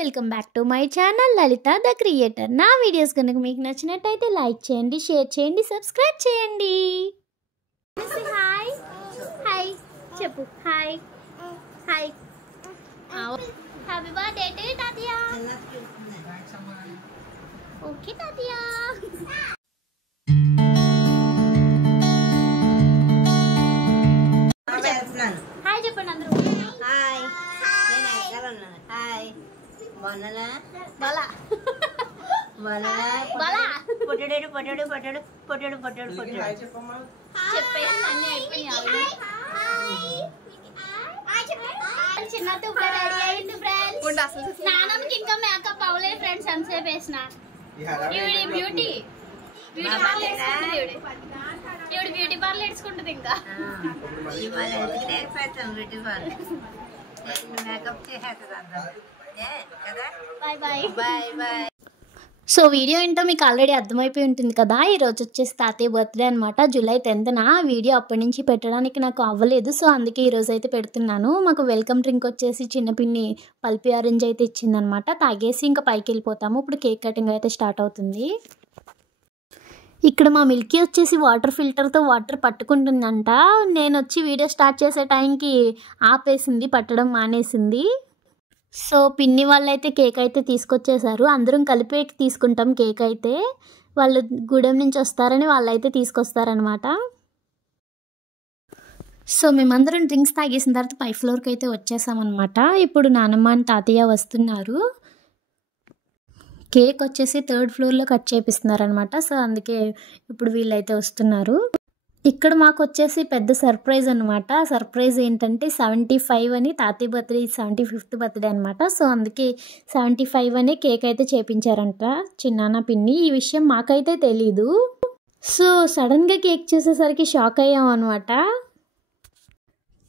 Welcome back to my channel Lalitha the creator. నా videos కనుక మీకు నచ్చినట్టయితే లైక్ చేయండి, షేర్ చేయండి, సబ్స్క్రైబ్ చేయండి. హాయ్ హాయ్ చెప్పు. Hi hi. Happy birthday to తాతయ్య. ఓకే తాతయ్య. హాయ్ చెప్పండి అందరూ. హాయ్. హాయ్. బాగున్నానా? బాలా బాగున్నానా? బాలా పొట్టడు పొట్టడు పొట్టడు పొట్టడు పొట్టడు పొట్టడు చెప్పేసి అన్నీ అయిపోయినాయి. చిన్నతో రెడీ అయ్యింది ఫ్రెండ్స్. స్నానంకి ఇంకా మేకప్ అవ్వలేదు ఫ్రెండ్స్. ఎంతసేపు వేసిన బ్యూటీ పార్లర్ ఇడ్చుకుంటుంది. ఇంకా మేకప్ చేసేస్తా కదా. Bye bye bye bye. So video ఏంటో మీకు ఆల్రెడీ అర్థమైపోయి ఉంటుంది కదా. ఈరోజు వచ్చేసి తాతయ్య బర్త్డే అనమాట. జూలై 10న. వీడియో అప్పటి నుంచి పెట్టడానికి నాకు అవ్వలేదు, సో అందుకే ఈరోజు అయితే పెడుతున్నాను. మాకు వెల్కమ్ డ్రింక్ వచ్చేసి చిన్న పిన్ని పల్పి ఆరెంజ్ అయితే ఇచ్చిందనమాట. తాగేసి ఇంకా పైకి వెళ్ళిపోతాము. ఇప్పుడు కేక్ కటింగ్ అయితే స్టార్ట్ అవుతుంది. ఇక్కడ మా మిల్కీ వచ్చేసి వాటర్ ఫిల్టర్తో వాటర్ పట్టుకుంటుందంట. నేను వచ్చి వీడియో స్టార్ట్ చేసే టైంకి ఆపేసింది, పట్టడం మానేసింది. సో పిన్ని వాళ్ళైతే కేక్ అయితే తీసుకొచ్చేసారు. అందరం కలిపి తీసుకుంటాం కేక్ అయితే. వాళ్ళు గూడెం నుంచి వస్తారని వాళ్ళైతే తీసుకొస్తారనమాట. సో మేమందరం డ్రింక్స్ తాగేసిన తర్వాత పై ఫ్లోర్కి అయితే వచ్చేసామన్నమాట. ఇప్పుడు నానమ్మ అండ్ తాతయ్య వస్తున్నారు. కేక్ వచ్చేసి 3rd ఫ్లోర్లో కట్ చేపిస్తున్నారు అనమాట. సో అందుకే ఇప్పుడు వీళ్ళైతే వస్తున్నారు. ఇక్కడ మాకు వచ్చేసి పెద్ద సర్ప్రైజ్ అనమాట. సర్ప్రైజ్ ఏంటంటే 75 అని, తాతయ్య బర్త్డే 75th బర్త్డే అనమాట. సో అందుకే 75 అనే కేక్ అయితే చేపించారంట చిన్నాన్న పిన్ని. ఈ విషయం మాకైతే తెలీదు. సో సడన్గా కేక్ చూసేసరికి షాక్ అయ్యాం అనమాట.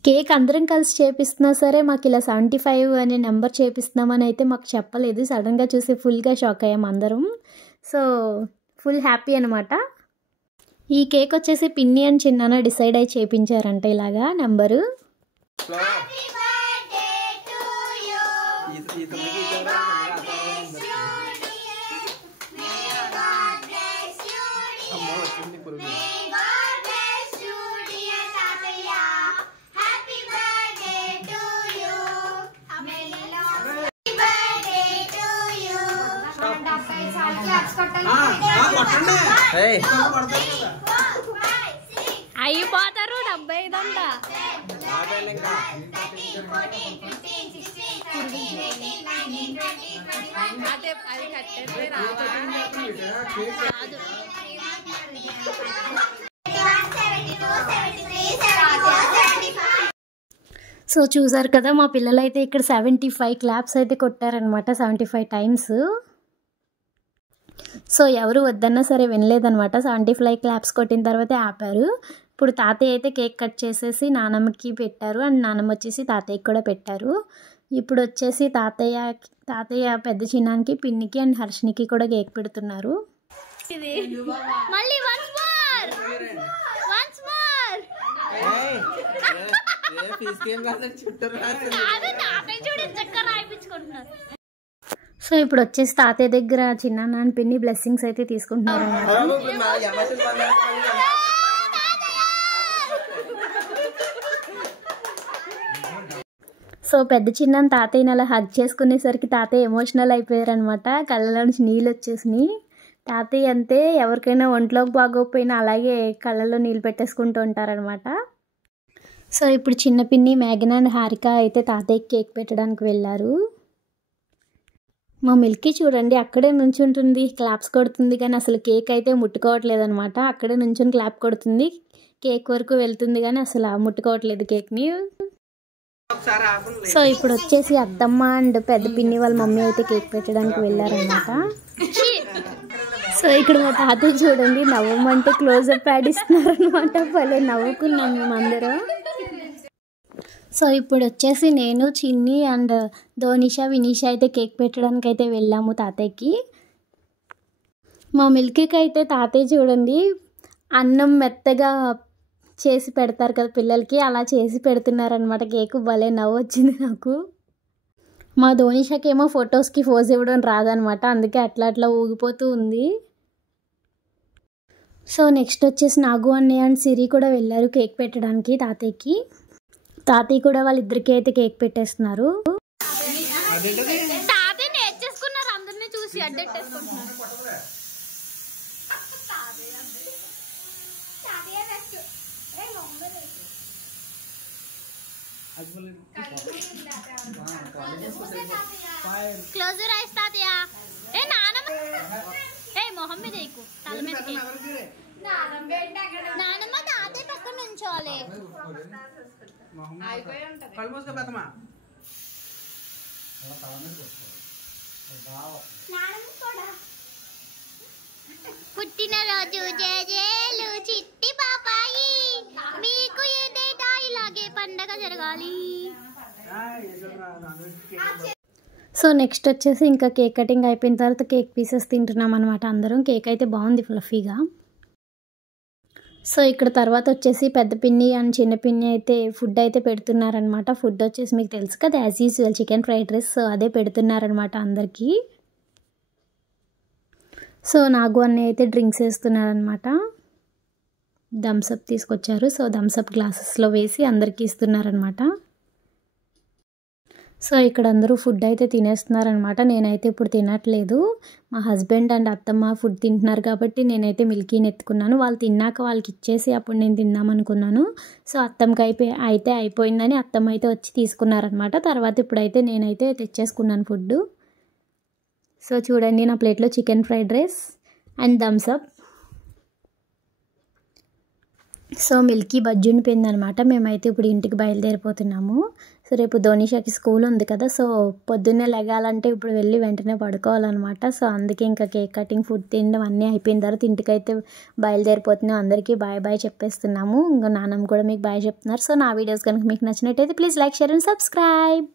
కేక్ అందరం కలిసి చేపిస్తున్నా సరే మాకు ఇలా 75 అనే నెంబర్ చేపిస్తున్నామని అయితే మాకు చెప్పలేదు. సడన్గా చూసి ఫుల్గా షాక్ అయ్యాం అందరం. సో ఫుల్ హ్యాపీ అనమాట. ఈ కేక్ వచ్చేసి పిన్ని అని చిన్న డిసైడ్ అయి చేపించారంట ఇలాగా నెంబరు. అయిపోతారు 75 అంట. సో చూసారు కదా, మా పిల్లలు అయితే ఇక్కడ 75 క్లాప్స్ అయితే కొట్టారనమాట. 75 టైమ్స్. సో ఎవరు వద్దన్నా సరే వినలేదనమాట. 75 క్లాప్స్ కొట్టిన తర్వాత ఆపారు. ఇప్పుడు తాతయ్య అయితే కేక్ కట్ చేసేసి నానమ్మకి పెట్టారు. అండ్ నానమ్మ వచ్చేసి తాతయ్యకి కూడా పెట్టారు. ఇప్పుడు వచ్చేసి తాతయ్య పెద్ద చిన్నానికి, పిన్నికి అండ్ హర్షినికి కూడా కేక్ పెడుతున్నారు. సో ఇప్పుడు వచ్చేసి తాతయ్య దగ్గర చిన్నాన్న పిన్ని బ్లెస్సింగ్స్ అయితే తీసుకుంటున్నారు అన్నమాట. సో పెద్ద చిన్న తాతయ్యని అలా హగ్ చేసుకునేసరికి తాతయ్య ఎమోషనల్ అయిపోయారనమాట. కళ్ళలో నుంచి నీళ్ళు వచ్చేసినాయి. తాతయ్య అంతే, ఎవరికైనా ఒంట్లోకి బాగోకపోయినా అలాగే కళ్ళలో నీళ్ళు పెట్టేసుకుంటూ ఉంటారనమాట. సో ఇప్పుడు చిన్న పిన్ని మేఘన అండ్ హారిక అయితే తాతయ్యకి కేక్ పెట్టడానికి వెళ్ళారు. మా మిల్కీ చూడండి అక్కడే నుంచుంటుంది, క్లాప్స్ కొడుతుంది, కానీ అసలు కేక్ అయితే ముట్టుకోవట్లేదు అనమాట. అక్కడే నుంచుని క్లాప్ కొడుతుంది, కేక్ వరకు వెళ్తుంది కానీ అసలు ముట్టుకోవట్లేదు కేక్ని. సో ఇప్పుడు వచ్చేసి అత్తమ్మ అండ్ పెద్ద పిన్ని వాళ్ళ మమ్మీ అయితే కేక్ పెట్టడానికి వెళ్ళారనమాట. సో ఇక్కడ మా తాతయ్య చూడండి నవ్వమంటే క్లోజప్ యాడ్ ఇస్తున్నారనమాట. భలే నవ్వుకున్నాం మేమందరం. సో ఇప్పుడు వచ్చేసి నేను, చిన్ని అండ్ ధోనిషా, వినీషా అయితే కేక్ పెట్టడానికి అయితే వెళ్ళాము తాతయ్యకి. మా మిల్కీకి అయితే తాతయ్య చూడండి అన్నం మెత్తగా చేసి పెడతారు కదా పిల్లలకి, అలా చేసి పెడుతున్నారనమాట కేక్. భలే నవ్వు వచ్చింది నాకు. మా ధోనిషాకి ఏమో ఫొటోస్కి పోజ్ ఇవ్వడం రాదనమాట, అందుకే అట్లా అట్లా ఊగిపోతూ ఉంది. సో నెక్స్ట్ వచ్చేసి నాగు అన్నయ్య అండ్ సిరి కూడా వెళ్ళారు కేక్ పెట్టడానికి తాతయ్యకి. తాతయ్య కూడా వాళ్ళిద్దరికి అయితే కేక్ పెట్టేస్తున్నారు. తాతయ్య నేర్చేసుకున్నారు, అందరినీ చూసి అడ్డెట్టేసుకుంటున్నారు. క్లోజర్ ఐస్ తాతయ్య. ఏ నానమ్మ, ఏ మొహం మీద ఎక్కువ తల మీదకి. నానమ్మ తాతయ్య పక్కన నుంచోవాలి. పుట్టినరోజు జేజేలు చిట్టి పాపాయి, మీకు ఏటేటా ఇలాగే పండగ జరగాలి. సో నెక్స్ట్ వచ్చేసి ఇంకా కేక్ కటింగ్ అయిపోయిన తర్వాత కేక్ పీసెస్ తింటున్నాం అనమాట అందరం. కేక్ అయితే బాగుంది ఫ్లఫీగా. సో ఇక్కడ తర్వాత వచ్చేసి పెద్ద పిన్ని అండ్ చిన్న పిన్ని అయితే ఫుడ్ అయితే పెడుతున్నారనమాట. ఫుడ్ వచ్చేసి మీకు తెలుసు కదా, as usual chicken fried rice. So అదే పెడుతున్నారనమాట అందరికీ. సో నాగు అన్నయ్య అయితే డ్రింక్స్ వేస్తున్నారనమాట. థమ్స్అప్ తీసుకొచ్చారు. సో థమ్స్అప్ గ్లాసెస్లో వేసి అందరికీ ఇస్తున్నారనమాట. సో ఇక్కడ అందరూ ఫుడ్ అయితే తినేస్తున్నారనమాట. నేనైతే ఇప్పుడు తినట్లేదు, మా హస్బెండ్ అండ్ అత్తమ్మ ఫుడ్ తింటున్నారు కాబట్టి నేనైతే మిల్కీని ఎత్తుకున్నాను. వాళ్ళు తిన్నాక వాళ్ళకి ఇచ్చేసి అప్పుడు నేను తిందామనుకున్నాను. సో అత్తమ్మకి అయిపోయిందని అత్తమ్మ అయితే వచ్చి తీసుకున్నారనమాట. తర్వాత ఇప్పుడైతే నేనైతే తెచ్చేసుకున్నాను ఫుడ్. సో చూడండి, నా ప్లేట్లో chicken fried rice and Thums Up. So Milky bajji ఉండిపోయింది అనమాట. మేమైతే ఇప్పుడు ఇంటికి బయలుదేరిపోతున్నాము. సో రేపు ధోనిషాకి స్కూల్ ఉంది కదా, సో పొద్దున్నే లెగాలంటే ఇప్పుడు వెళ్ళి వెంటనే పడుకోవాలన్నమాట. సో అందుకే ఇంకా కేక్ కటింగ్, ఫుడ్ తినడం అన్నీ అయిపోయిన తర్వాత ఇంటికైతే బయలుదేరిపోతున్నాం. అందరికీ బాయ్ బాయ్ చెప్పేస్తున్నాము. ఇంకా నాన్నమ్మ కూడా మీకు బాయ్ చెప్తున్నారు. సో నా వీడియోస్ కనుక మీకు నచ్చినట్టయితే please like, share and subscribe.